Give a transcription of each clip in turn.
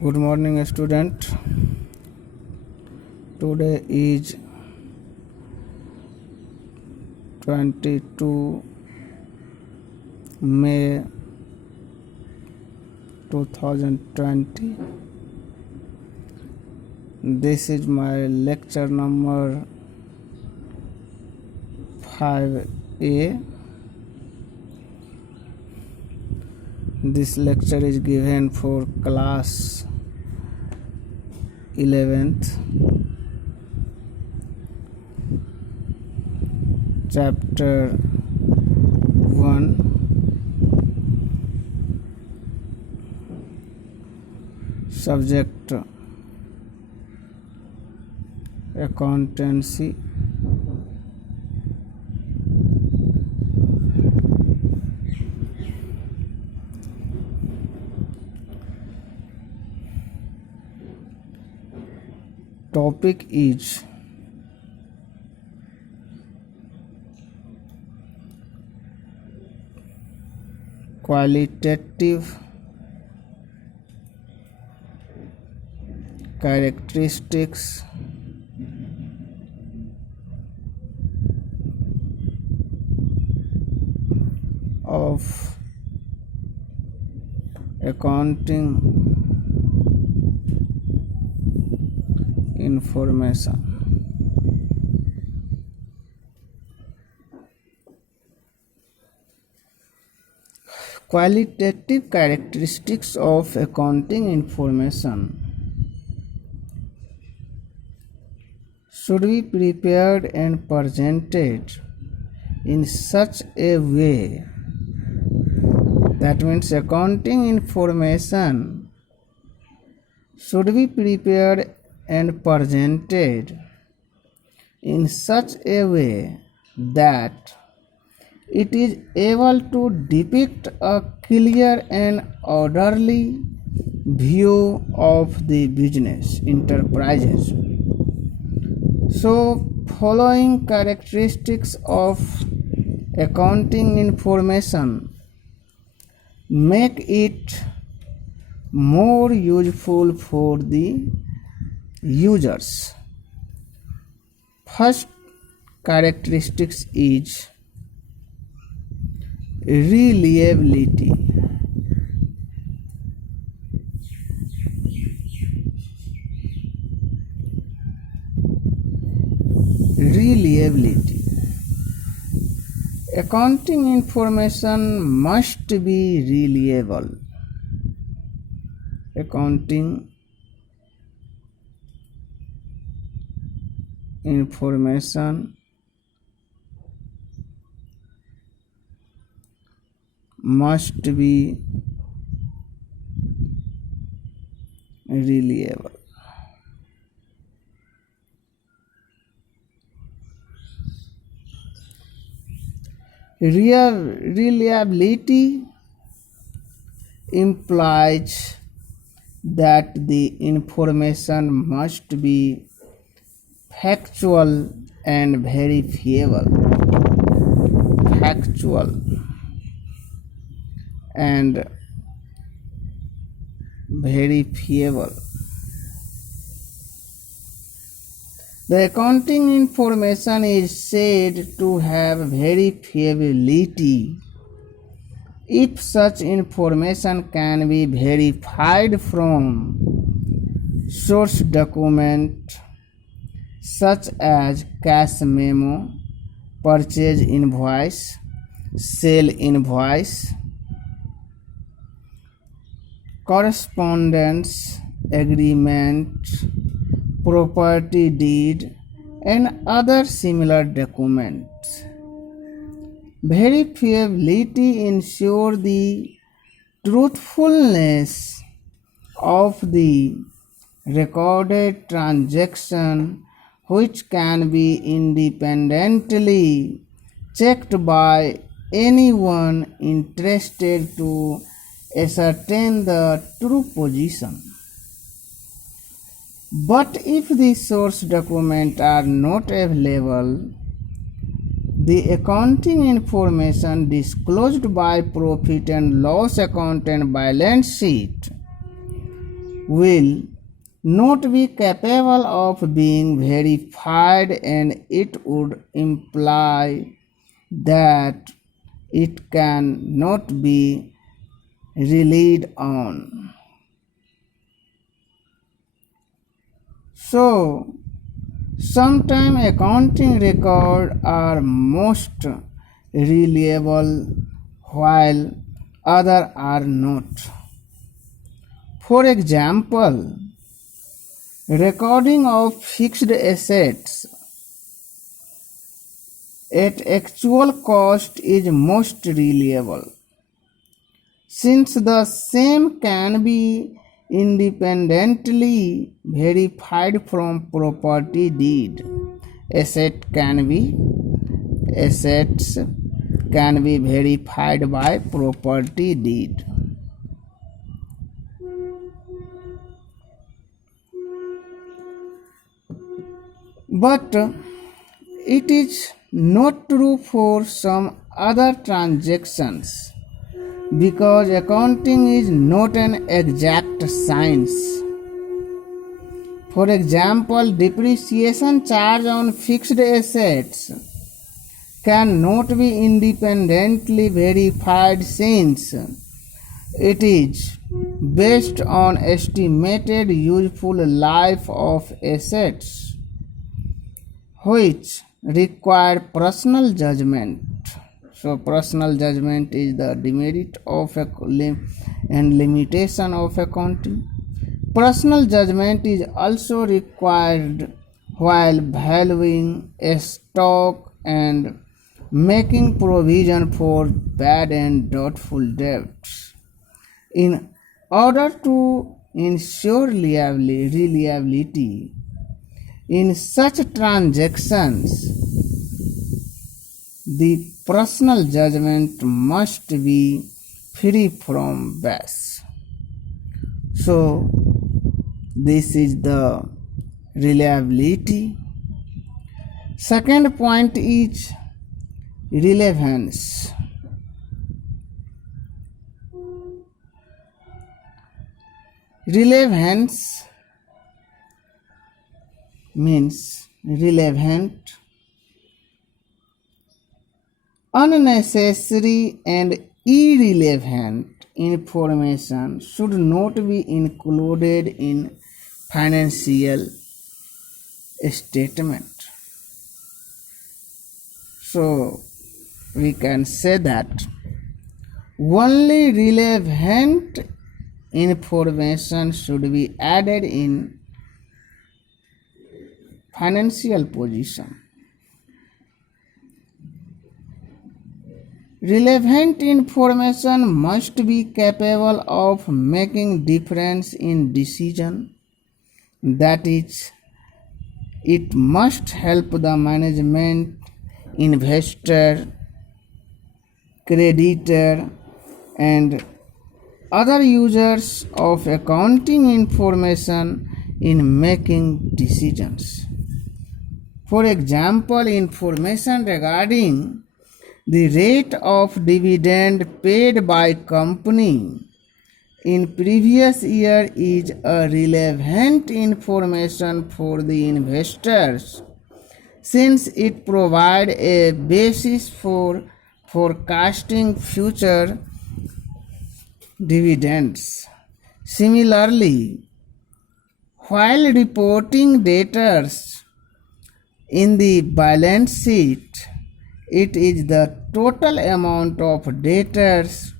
Good morning, student. Today is 22 May 2020. This is my lecture number 5A. This lecture is given for class 11th, chapter 1, subject Accountancy. Topic is qualitative characteristics of accounting information. Qualitative characteristics of accounting information should be prepared and presented in such a way, that means accounting information should be prepared and presented in such a way that it is able to depict a clear and orderly view of the business enterprises. So, following characteristics of accounting information make it more useful for the users. First characteristics is reliability. Reliability. Accounting information must be reliable. Accounting information must be reliable. Reliability implies that the information must be factual and verifiable. Factual and verifiable. The accounting information is said to have verifiability if such information can be verified from source document such as cash memo, purchase invoice, sale invoice, correspondence agreement, property deed, and other similar documents. Verifiability ensures the truthfulness of the recorded transaction, which can be independently checked by anyone interested to ascertain the true position. But if the source documents are not available, the accounting information disclosed by profit and loss account and balance sheet will not be capable of being verified, and it would imply that it cannot be relied on. So, sometimes accounting records are most reliable while others are not. For example, recording of fixed assets at actual cost is most reliable, since the same can be independently verified from property deed. Assets can be verified by property deed. But it is not true for some other transactions, because accounting is not an exact science. For example, depreciation charge on fixed assets cannot be independently verified, since it is based on estimated useful life of assets, which require personal judgment. So, personal judgment is the demerit of and limitation of accounting. Personal judgment is also required while valuing a stock and making provision for bad and doubtful debts. In order to ensure reliability in such transactions, the personal judgment must be free from bias. So, this is the reliability. Second point is relevance. Relevance means relevant, unnecessary and irrelevant information should not be included in financial statement. So, we can say that only relevant information should be added in financial position. Relevant information must be capable of making difference in decision. That is, it must help the management, investor, creditor, and other users of accounting information in making decisions. For example, information regarding the rate of dividend paid by company in previous year is a relevant information for the investors, since it provides a basis for forecasting future dividends. Similarly, while reporting debtors in the balance sheet, it is the total amount of debtors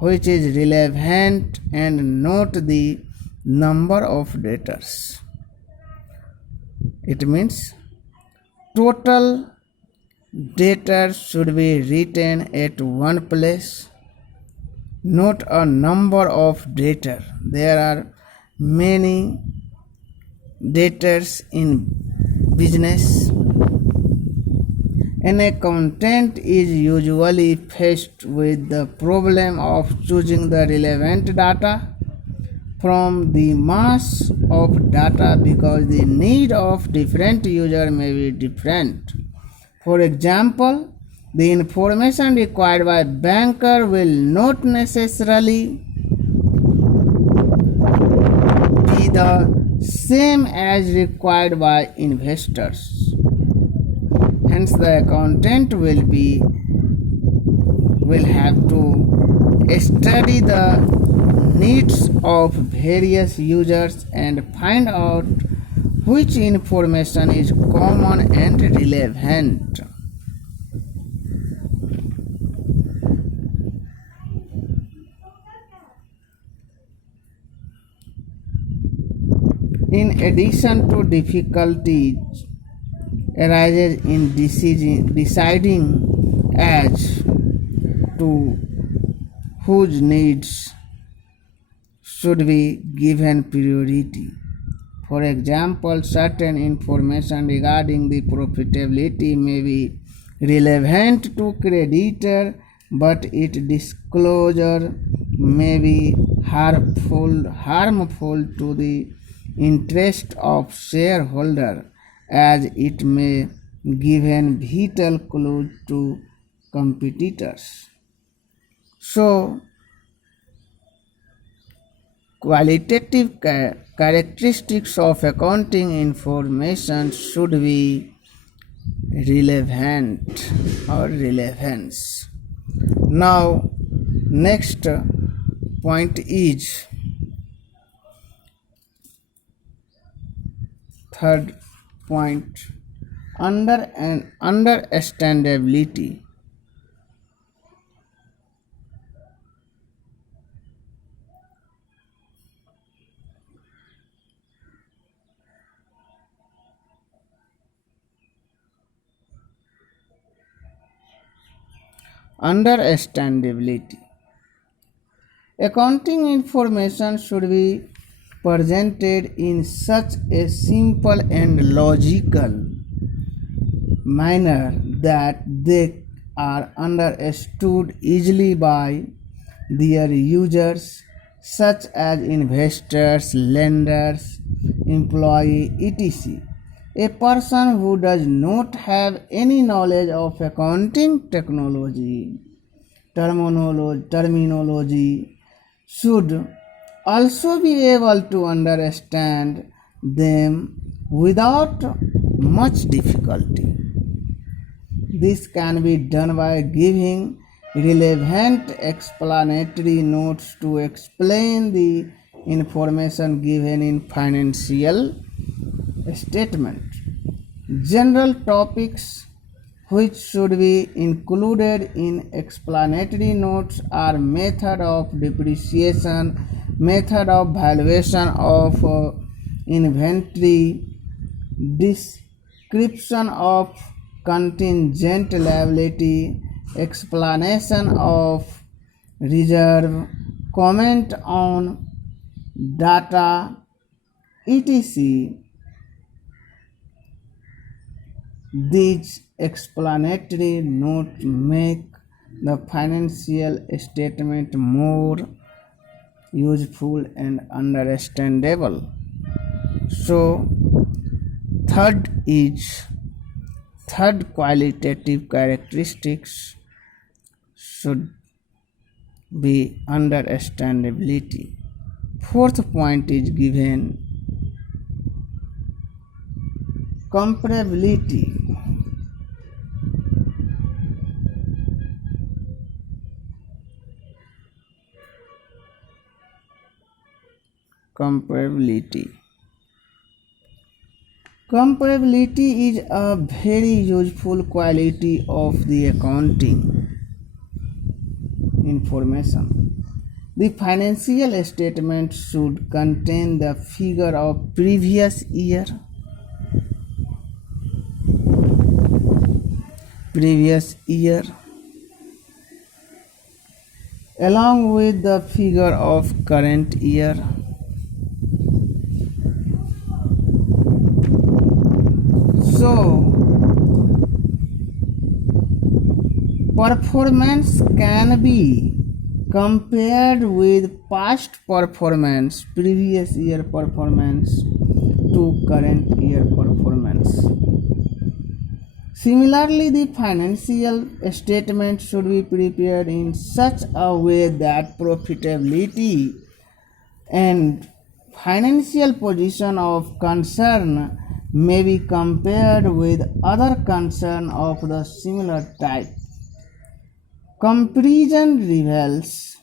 which is relevant and not the number of debtors. It means total debtors should be written at one place, not a number of debtors. There are many debtors in business. An accountant is usually faced with the problem of choosing the relevant data from the mass of data, because the need of different users may be different. For example, the information required by banker will not necessarily be the same as required by investors. Hence, the accountant will have to study the needs of various users and find out which information is common and relevant. In addition to difficulties arises in deciding as to whose needs should be given priority. For example, certain information regarding the profitability may be relevant to creditor, but its disclosure may be harmful to the interest of shareholder, as it may give vital clues to competitors. So, qualitative characteristics of accounting information should be relevant or relevance. Now, next point is third point, understandability. Understandability. Accounting information should be presented in such a simple and logical manner that they are understood easily by their users, such as investors, lenders, employees, etc. A person who does not have any knowledge of accounting terminology should also be able to understand them without much difficulty. This can be done by giving relevant explanatory notes to explain the information given in financial statement. General topics which should be included in explanatory notes are method of depreciation, method of valuation of inventory, description of contingent liability, explanation of reserve, comment on data, etc. These explanatory notes make the financial statement more useful and understandable. So, third qualitative characteristics should be understandability. Fourth point is given comparability. Comparability is a very useful quality of the accounting information. The financial statement should contain the figure of previous year, along with the figure of current year. So, performance can be compared with past performance, previous year performance to current year performance. Similarly, the financial statement should be prepared in such a way that profitability and financial position of concern may be compared with other concern of the similar type. Comparison reveals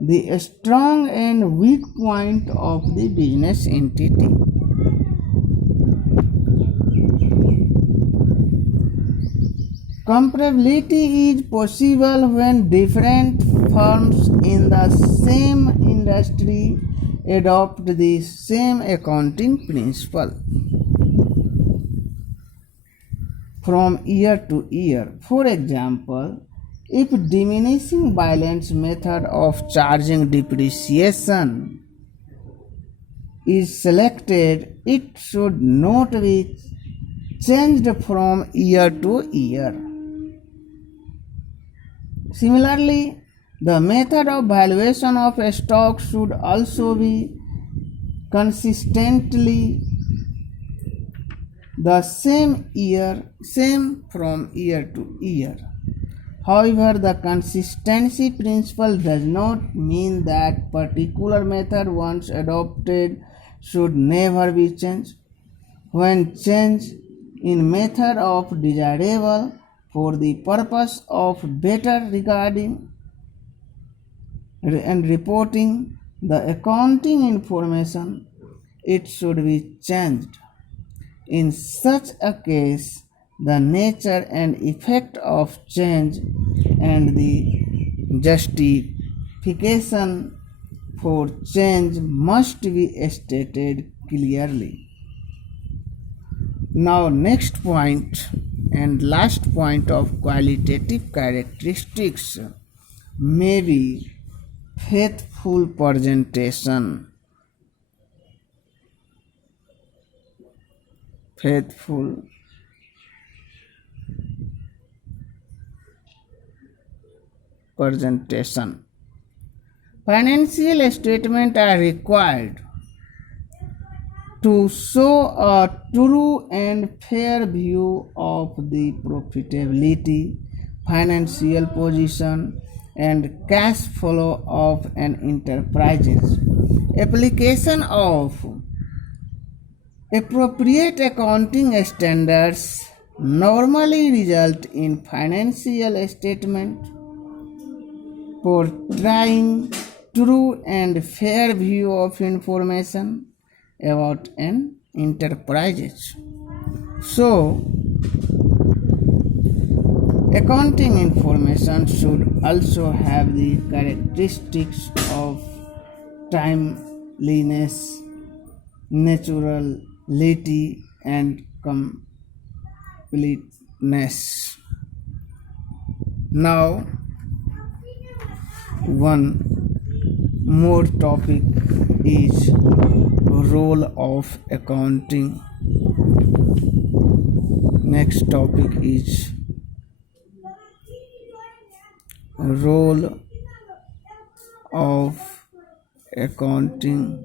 the strong and weak point of the business entity. Comparability is possible when different firms in the same industry adopt the same accounting principle from year to year. For example, if diminishing balance method of charging depreciation is selected, it should not be changed from year to year. Similarly, the method of valuation of stock should also be consistently the same from year to year. However, the consistency principle does not mean that particular method once adopted should never be changed. When change in method of desirable for the purpose of better regarding and reporting the accounting information, it should be changed. In such a case, the nature and effect of change and the justification for change must be stated clearly. Now, next point and last point of qualitative characteristics may be faithful presentation. Faithful presentation. Financial statements are required to show a true and fair view of the profitability, financial position, and cash flow of an enterprise. Application of appropriate accounting standards normally result in financial statement portraying true and fair view of information about an enterprise. So, accounting information should also have the characteristics of timeliness, naturality, and completeness. Now, one more topic is role of accounting. Next topic is role of accounting.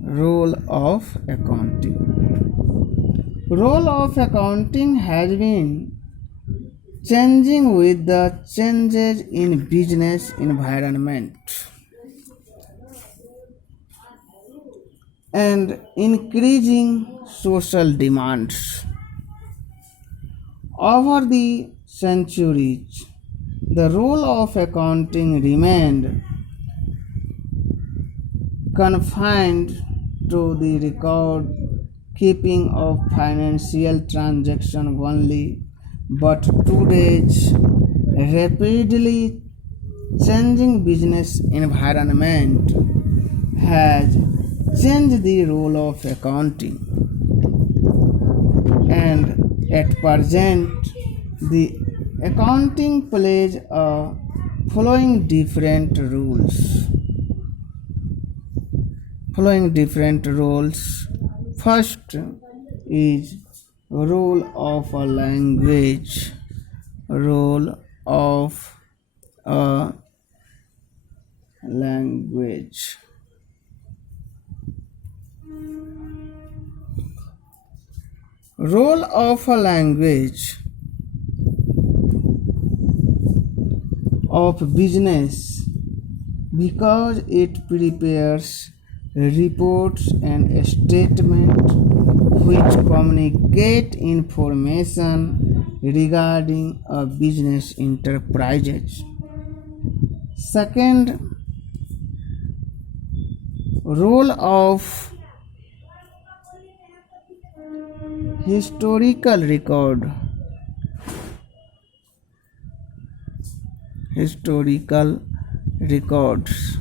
Role of accounting. Role of accounting has been changing with the changes in business environment and increasing social demands. Over the centuries, the role of accounting remained confined to the record keeping of financial transactions only, but today's rapidly changing business environment has changed the role of accounting, and at present the accounting plays a following different roles. First is role of a language. Role of a language. Role of a language of business because it prepares reports and statements which communicate information regarding a business enterprises. Second, role of historical record. Historical records.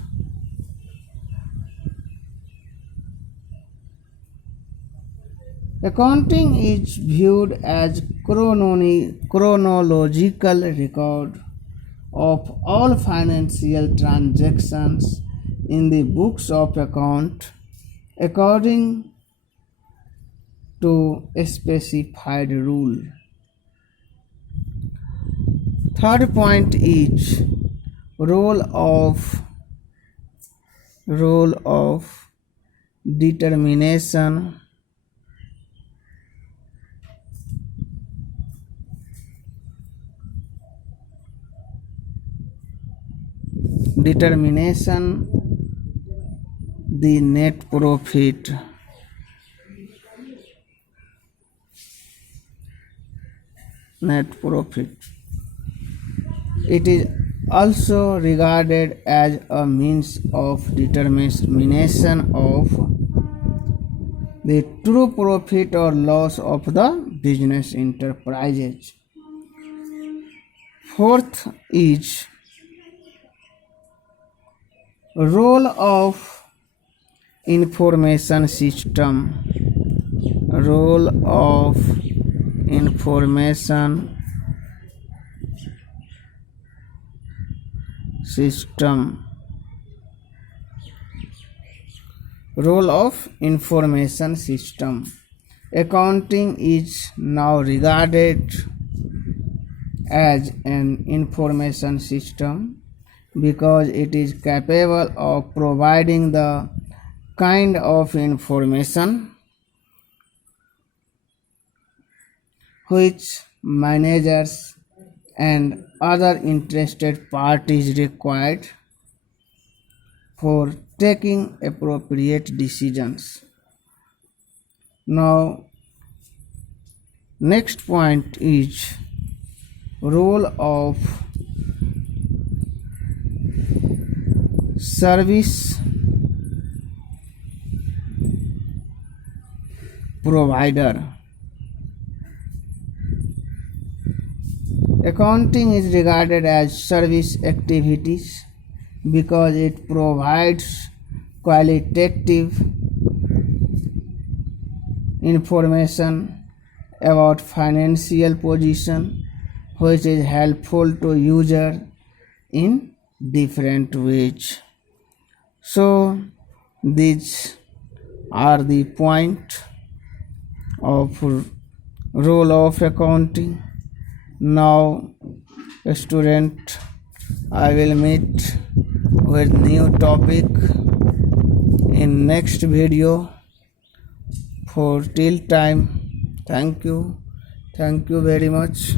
Accounting is viewed as chronological record of all financial transactions in the books of account according to a specified rule. Third point is role of determination. The net profit. It is also regarded as a means of determination of the true profit or loss of the business enterprises. Fourth is role of information system. Role of information system. Role of information system. Accounting is now regarded as an information system because it is capable of providing the kind of information which managers and other interested parties required for taking appropriate decisions. Now, next point is role of service provider. Accounting is regarded as service activities because it provides qualitative information about financial position which is helpful to user in different ways. So these are the point of role of accounting. Now, student, I will meet with new topic in next video. For till time, thank you very much.